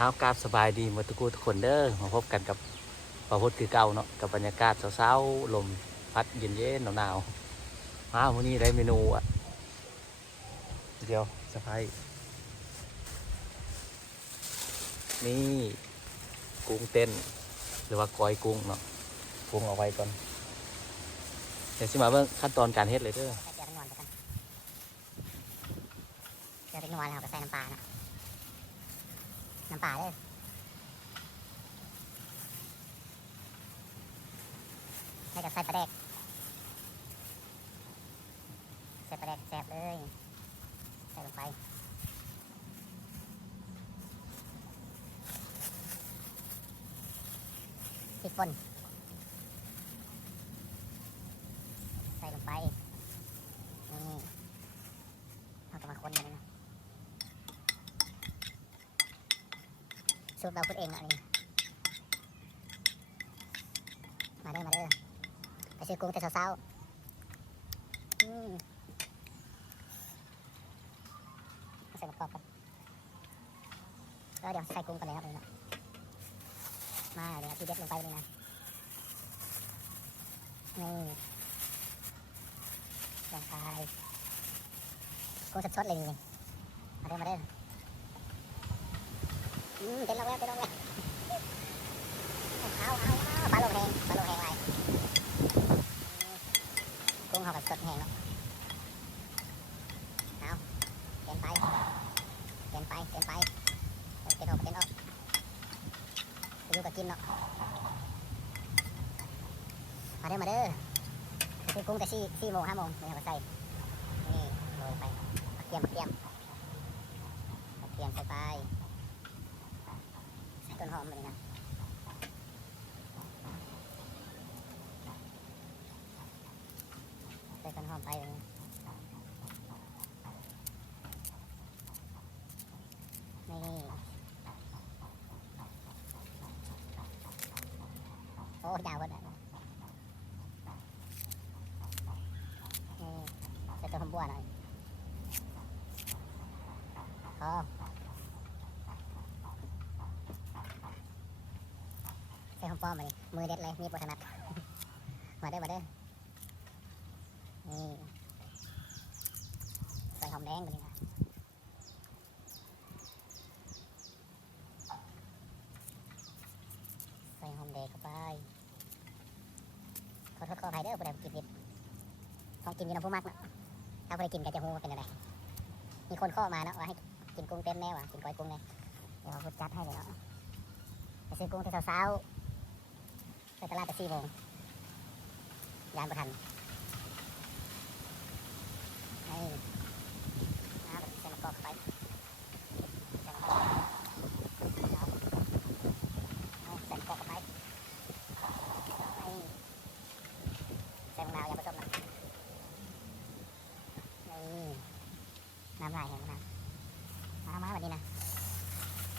อ้าวกราบสบายดีหมดทุกคนเด้อมาพบกันกับปะพดคือเก่าเนาะกับบรรยากาศเช้าๆลมพัดเย็นๆหนาวๆวันนี้ได้เมนูอ่ะเดียวสะพายนี่กุ้งเต้นหรือว่ากอยกุ้งเนาะกุ้งเอาไว้ก่อนเดี๋ยวสิมาเบิ่งขั้นตอนการเฮ็ดเลยเด้อใส่เกลือเป็นนวลไปกันเกลือเป็นนวลแล้วก็ใส่น้ำปลานะน้ำปลาเลยให้กับใส่ปลาแดกใส่ปลาแดกแซ่บเลยใส่ลงไปพริกป่นใส่ลงไปนี่เอากระมาคนกันเลยนะสูตรเราพูดเองเนาะนี่มาเด้อไปซื้อกุ้งแต่เช้าๆใส่มะกอกกันแล้วเดี๋ยวใส่กุ้งกันเลยครับนี่เนาะมาเดี๋ยวทีเด็ดลงไปเลยนะนี่ลงไปกุ้งสดๆเลยนี่มาเด้อเต้นลงแล้วเอาปลาโลแหงไว้กุ้งเขากับสดแหงเนาะเอาเต้นไปเต้นออกไปดูกับกินเนาะมาเด้อคือกุ้งแต่4 โมง 5 โมงนี่เอามาใส่นี่โรยไปกระเทียมใส่ไปใส่ต้นหอมเลยนะใส่ต้นหอมไปเลยนี่โอ้ยาวเลยนี่ใส่ต้นหอมบัวหน่อยพอใส่หอมป้อมมาดิมือเด็ดเลยมีดบถนัด มาเด้อนี่ใส่หอมแดงไปเลยนะใส่หอมแดงเข้าไปขอโทษขออภัยเด้อผู้ใดกินดิบของกินอยู่น้ำผู้มักเนาะถ้าผู้ใดกินก็จะหูว่าเป็นอะไรมีคนข้อมาเนาะว่าให้กินกุ้งเต้นแน่ว่ะกินก้อยกุ้งแน่เดี๋ยวเขาจัดให้เลยเนาะไปซื้อกุ้งที่เช้าไปตลาดแต่4 โมงยานประทันนี่ใส่มะกอกเข้าไปใส่มะกอกเข้าไปนี่ใส่มะนาวยาผสมนะนี่น้ำลายเห็นไหมมาแบบนี้นะ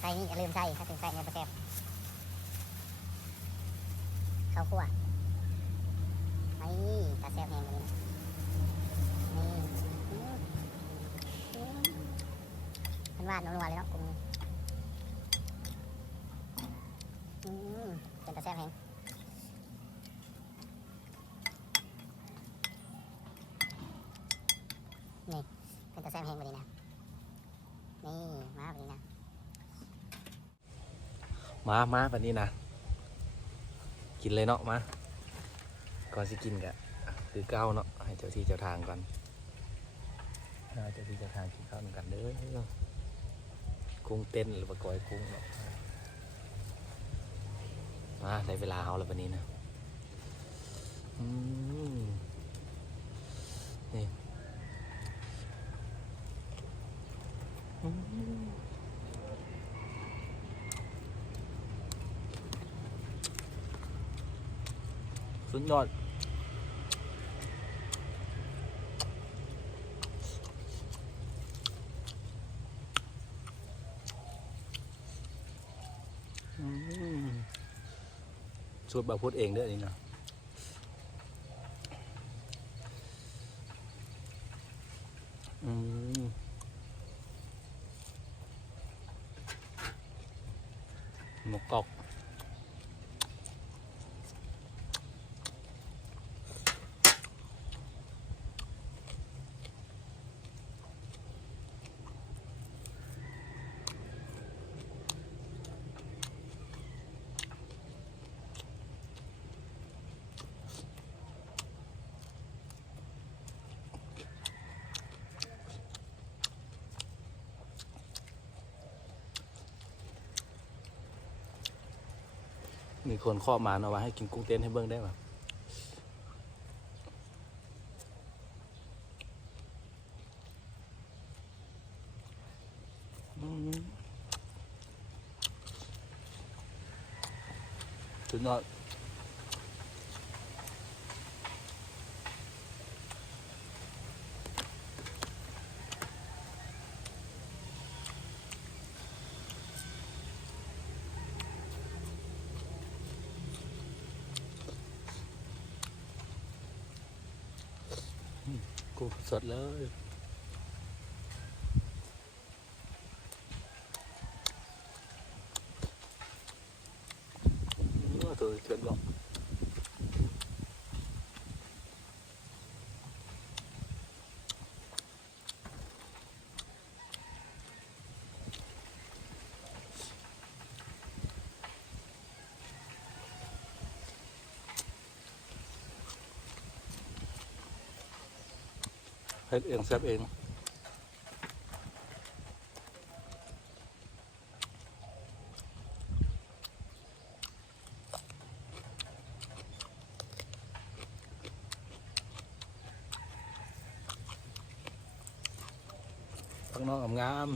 ใส่นี่อย่าลืมใส่ถ้าถึงใส่เนื้อปลาแซ่บข้าวคั่วนี่ตาแซ่บแห้งแบบนี้นี่เป็นวาดนัวๆเลยเนาะกุ้งเป็นตาแซ่บแห้งนี่เป็นตาแซ่บแห้งแบบนี้นะนี่มาแบบนี้นะมาวันนี้นะกินเลยเนาะมาก่อนสิกินกะคือเก้าเนาะให้เจ้าที่เจ้าทางก่อนเจ้าที่เจ้าทางกินข้าวเหมือนกันเด้อกุ้งเต้นหรือว่ากอยกุ้งเนาะมาในเวลาเอาแล้ววันนี้นะนี่สุดยอดสูตรบะพูดเองเด้อนี่นะ หมกกอกมีคนข้อมาเอาไว้ให้กินกุ้งเต้นให้เบิ้งได้ป่ะสุดยอดกุ้งสดเลยตัวเกิดลงเฮ็ดเองแซ่บเองข้างนอกงาม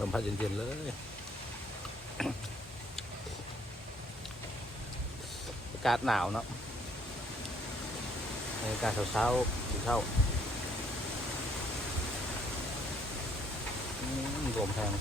ลมพัดเย็นๆเลยอากาศหนาวเนาะอากาศเช้าๆกินข้าวลมแพง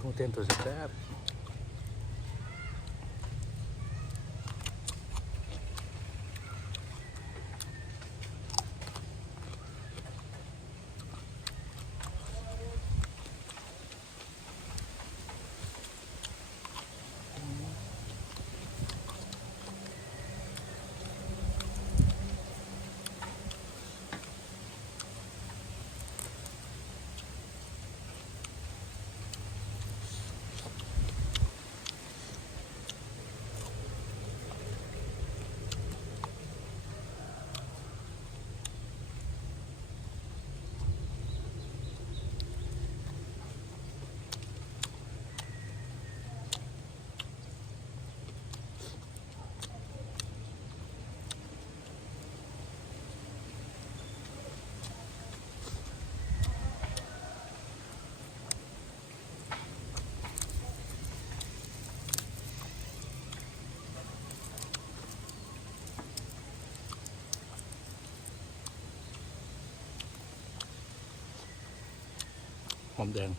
กุ้งเต้นตัวแซ่บหอมแดง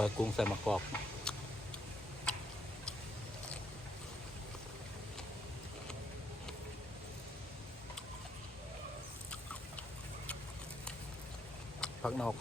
อยกุ้งใส่มะกอกผักนอก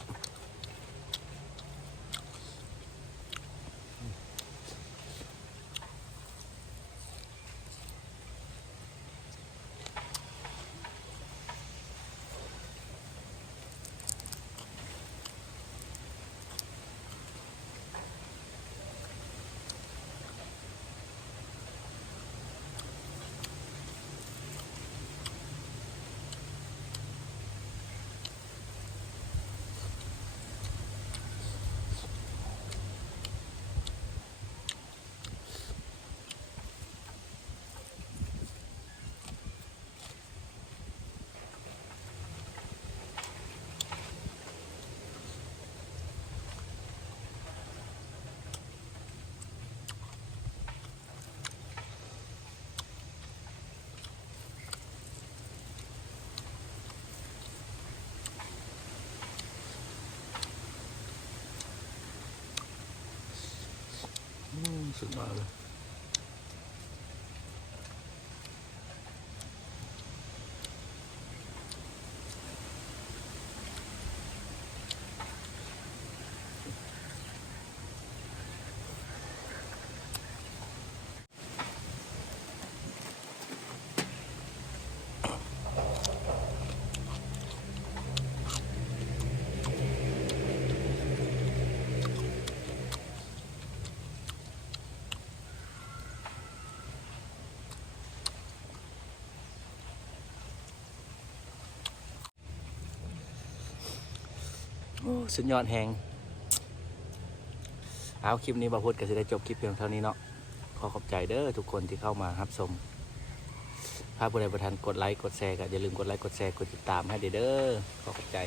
สุดยอดเลยโอ้สุดยอดแหงเอาคลิปนี้บาพูดก็จะได้จบคลิปเพียงเท่านี้เนาะขอขอบใจเด้อทุกคนที่เข้ามารับชมถ้าผู้ใดประทานกดไลค์กดแชร์ก็อย่าลืมกดไลค์กดแชร์กดติดตามให้เด้อขอขอบใจ